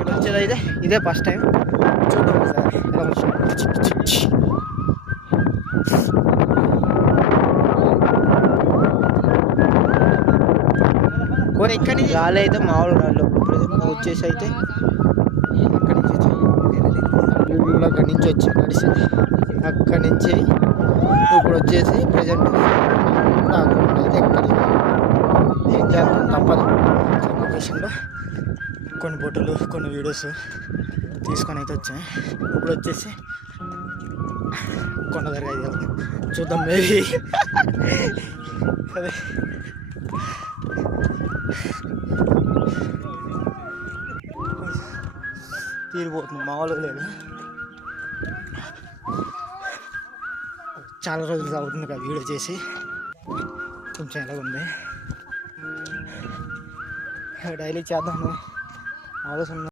ఇక్కడ వచ్చేది అయితే ఇదే ఫస్ట్ టైం. చూద్దాం సార్ ఎలా వచ్చాను. కొన్ని ఇక్కడి గాలి అయితే మామూలు గాలి వచ్చేసి అయితే అక్కడి నుంచి వచ్చి నడిచింది. అక్కడి నుంచి ఇప్పుడు వచ్చేసి ప్రజెంట్ నాకు అయితే ఎక్కడికి ఏం చేస్తాం తప్పదు. లొకేషన్లో కొన్ని ఫోటోలు కొన్ని వీడియోస్ తీసుకొని అయితే వచ్చాయి. ఇప్పుడు వచ్చేసి కొండ దగ్గర అయితే చూద్దాం మేబీ అదే తీరిపోతుంది మామూలుగా లేదు. చాలా రోజులు అవుతుంది కదా వీడియో చేసి, కొంచెం ఎలా ఉంది డైలీ చేద్దాము ఆలోచన.